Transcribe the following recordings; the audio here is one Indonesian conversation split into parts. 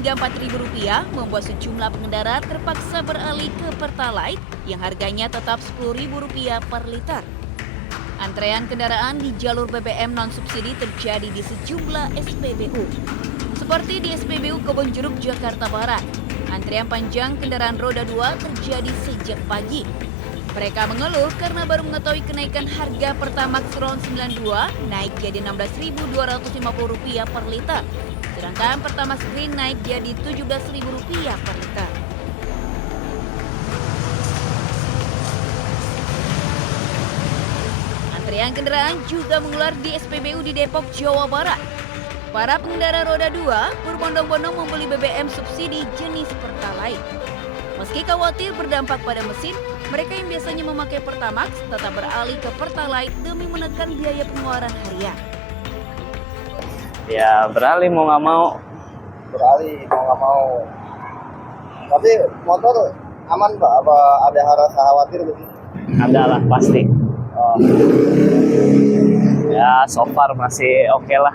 hingga Rp4.000 membuat sejumlah pengendara terpaksa beralih ke Pertalite yang harganya tetap Rp10.000 per liter. Antrean kendaraan di jalur BBM non-subsidi terjadi di sejumlah SPBU. Seperti di SPBU Kebonjeruk, Jakarta Barat, antrean panjang kendaraan roda 2 terjadi sejak pagi. Mereka mengeluh karena baru mengetahui kenaikan harga Pertamax RON 92 naik jadi Rp16.250 per liter. Sedangkan Pertamax Green naik jadi Rp17.000 per liter. Antrean kendaraan juga mengular di SPBU di Depok, Jawa Barat. Para pengendara roda 2 berbondong-bondong membeli BBM subsidi jenis Pertalite. Meski khawatir berdampak pada mesin, mereka yang biasanya memakai Pertamax tetap beralih ke Pertalite demi menekan biaya pengeluaran harian. Ya beralih mau nggak mau. Tapi motor aman Pak? Apa ada rasa khawatir gitu? Ada lah pasti. Ya so far masih oke lah.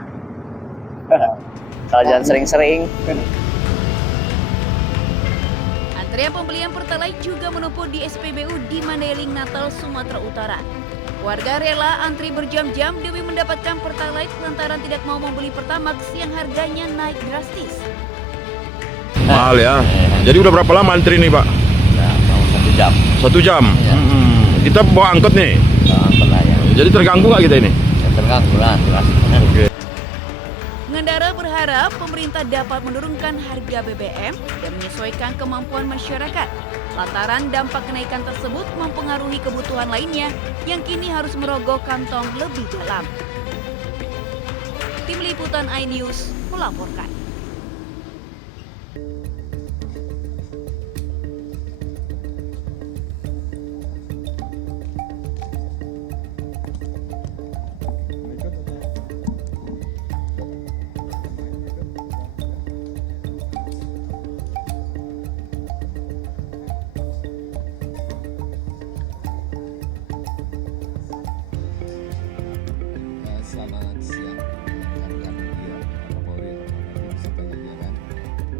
Kalau jangan sering-sering. Antrean pembelian Pertalite juga menumpuk di SPBU di Mandailing, Natal, Sumatera Utara. Warga rela antri berjam-jam demi mendapatkan Pertalite lantaran tidak mau membeli Pertamax yang harganya naik drastis. Mahal ya. Jadi udah berapa lama antri nih Pak? Ya, mau 1 jam. 1 jam? Ya. Kita bawa angkot nih? Angkot lah ya. Jadi terganggu nggak kita ini? Ya, terganggu lah. Oke. Pengendara berharap pemerintah dapat menurunkan harga BBM dan menyesuaikan kemampuan masyarakat. Lantaran dampak kenaikan tersebut mempengaruhi kebutuhan lainnya yang kini harus merogoh kantong lebih dalam. Tim Liputan iNews melaporkan. Selamat siang, rekan-rekan media, Bapak Polri, beserta jajaran.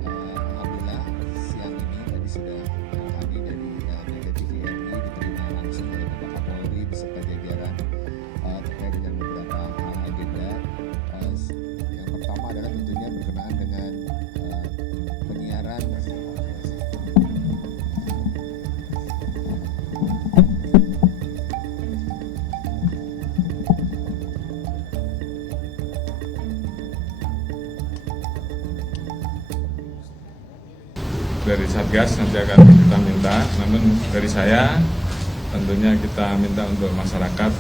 Alhamdulillah siang ini tadi sudah kami dari Mega TVRI diterima langsung oleh Bapak Kapolri beserta jajaran terkait dengan beberapa hal agenda. Yang pertama adalah tentunya berkenaan dengan penyiaran Dari Satgas nanti akan kita minta, namun dari saya tentunya kita minta untuk masyarakat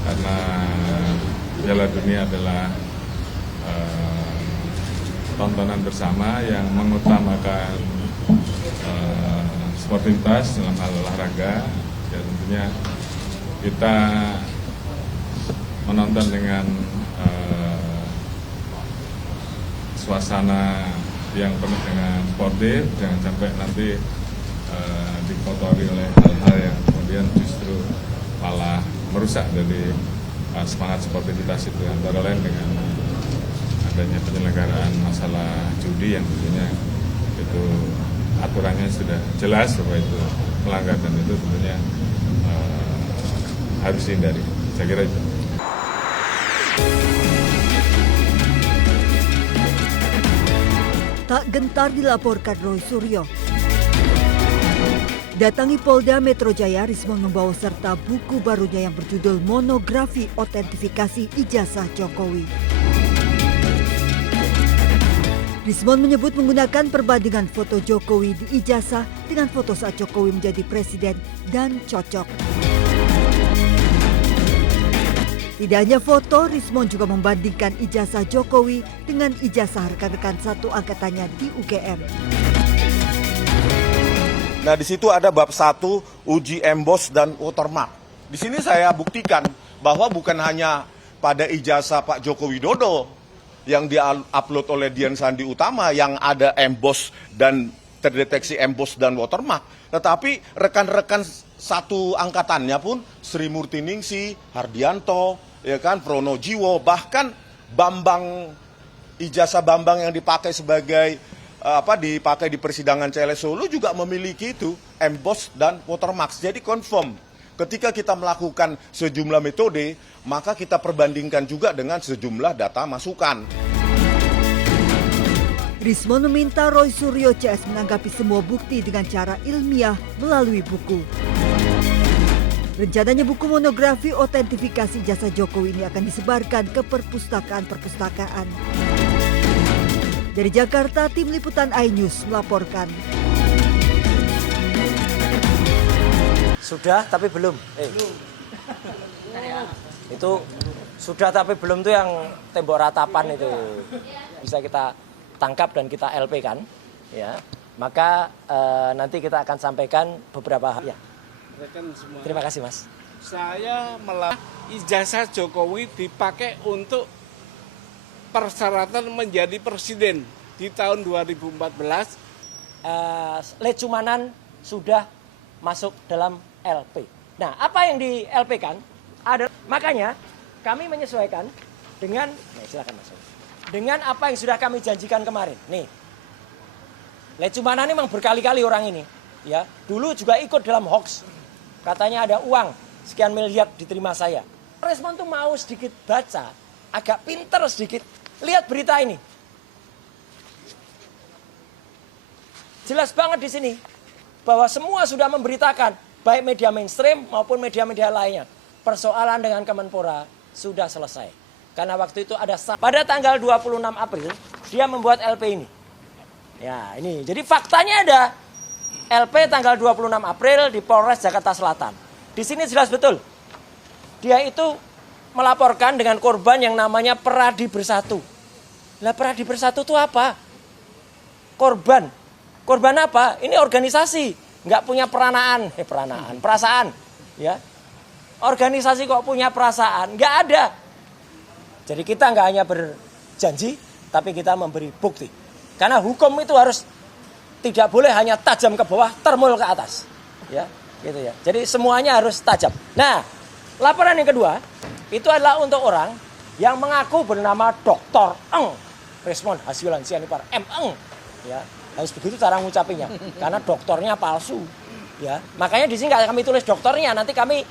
karena Piala Dunia adalah tontonan bersama yang mengutamakan sportivitas dalam hal olahraga. Ya tentunya kita menonton dengan suasana yang penuh dengan sportif, jangan sampai nanti dikotori oleh hal-hal yang kemudian justru malah merusak dari semangat sportivitas itu, antara lain dengan adanya penyelenggaraan masalah judi yang tentunya itu aturannya sudah jelas bahwa itu melanggar dan itu tentunya harus dihindari. Saya kira itu. Tak gentar dilaporkan Roy Suryo. Datangi Polda Metro Jaya, Rismon membawa serta buku barunya yang berjudul Monografi Otentifikasi Ijazah Jokowi. Rismon menyebut menggunakan perbandingan foto Jokowi di ijazah dengan foto saat Jokowi menjadi presiden dan cocok. Tidak hanya foto, Rismon juga membandingkan ijazah Jokowi dengan ijazah rekan-rekan satu angkatannya di UGM. Nah, di situ ada bab 1 uji emboss dan watermark. Di sini saya buktikan bahwa bukan hanya pada ijazah Pak Joko Widodo yang di-upload oleh Dian Sandi Utama yang ada emboss dan terdeteksi emboss dan watermark, tetapi rekan-rekan satu angkatannya pun Sri Murtiningsi, Hardianto, ya kan, Pronojiwo, bahkan Bambang, ijazah Bambang yang dipakai sebagai dipakai di persidangan CLS Solo juga memiliki itu emboss dan watermark. Jadi confirm. Ketika kita melakukan sejumlah metode, maka kita perbandingkan juga dengan sejumlah data masukan. Rismon meminta Roy Suryo CS menanggapi semua bukti dengan cara ilmiah melalui buku. Rencananya buku monografi otentifikasi ijazah Jokowi ini akan disebarkan ke perpustakaan-perpustakaan. Dari Jakarta, Tim Liputan iNews melaporkan. Sudah tapi belum. Itu sudah tapi belum tuh yang tembok ratapan itu bisa kita tangkap dan kita LP kan, ya. Maka nanti kita akan sampaikan beberapa hal. Ya. Terima kasih Mas. Saya ijazah Jokowi dipakai untuk persyaratan menjadi presiden di tahun 2014. Lecumanan sudah masuk dalam LP. Nah, apa yang di LP kan? Makanya kami menyesuaikan dengan, silakan Mas. Dengan apa yang sudah kami janjikan kemarin. Nih, Lecumanan memang berkali-kali orang ini, ya. Dulu juga ikut dalam hoax. Katanya ada uang sekian miliar diterima saya. Respon tuh mau sedikit baca, agak pinter sedikit. Lihat berita ini. Jelas banget di sini bahwa semua sudah memberitakan, baik media mainstream maupun media-media lainnya. Persoalan dengan Kemenpora sudah selesai. Karena waktu itu ada pada tanggal 26 April dia membuat LP ini. Ya, ini. Jadi faktanya ada LP tanggal 26 April di Polres Jakarta Selatan. Di sini jelas betul. Dia itu melaporkan dengan korban yang namanya Peradi Bersatu. Lah Peradi Bersatu itu apa? Korban. Korban apa? Ini organisasi, nggak punya perasaan, ya. Organisasi kok punya perasaan? Nggak ada. Jadi kita nggak hanya berjanji, tapi kita memberi bukti. Karena hukum itu harus tidak boleh hanya tajam ke bawah, termul ke atas, ya, gitu ya. Jadi semuanya harus tajam. Nah, laporan yang kedua itu adalah untuk orang yang mengaku bernama Dr. Eng Rismon Hasyilan Sianipar M. Eng, ya. Harus begitu cara ngucapinnya, karena doktornya palsu, ya. Makanya di sini nggak kami tulis doktornya, nanti kami.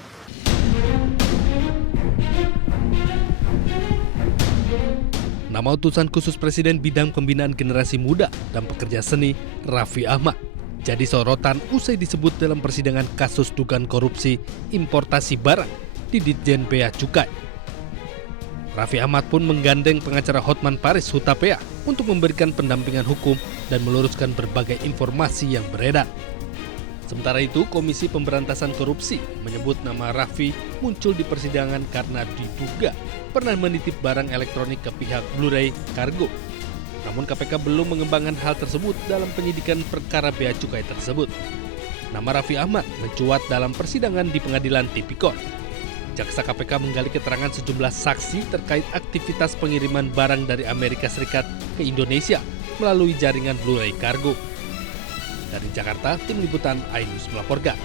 Nama utusan khusus Presiden bidang pembinaan generasi muda dan pekerja seni, Raffi Ahmad, jadi sorotan usai disebut dalam persidangan kasus dugaan korupsi importasi barang di Ditjen Bea Cukai. Raffi Ahmad pun menggandeng pengacara Hotman Paris Hutapea untuk memberikan pendampingan hukum dan meluruskan berbagai informasi yang beredar. Sementara itu, Komisi Pemberantasan Korupsi menyebut nama Raffi muncul di persidangan karena diduga pernah menitip barang elektronik ke pihak Blu-ray Cargo. Namun KPK belum mengembangkan hal tersebut dalam penyidikan perkara Bea Cukai tersebut. Nama Raffi Ahmad mencuat dalam persidangan di Pengadilan Tipikor. Jaksa KPK menggali keterangan sejumlah saksi terkait aktivitas pengiriman barang dari Amerika Serikat ke Indonesia melalui jaringan Blu-ray Cargo. Dari Jakarta, Tim Liputan iNews melaporkan.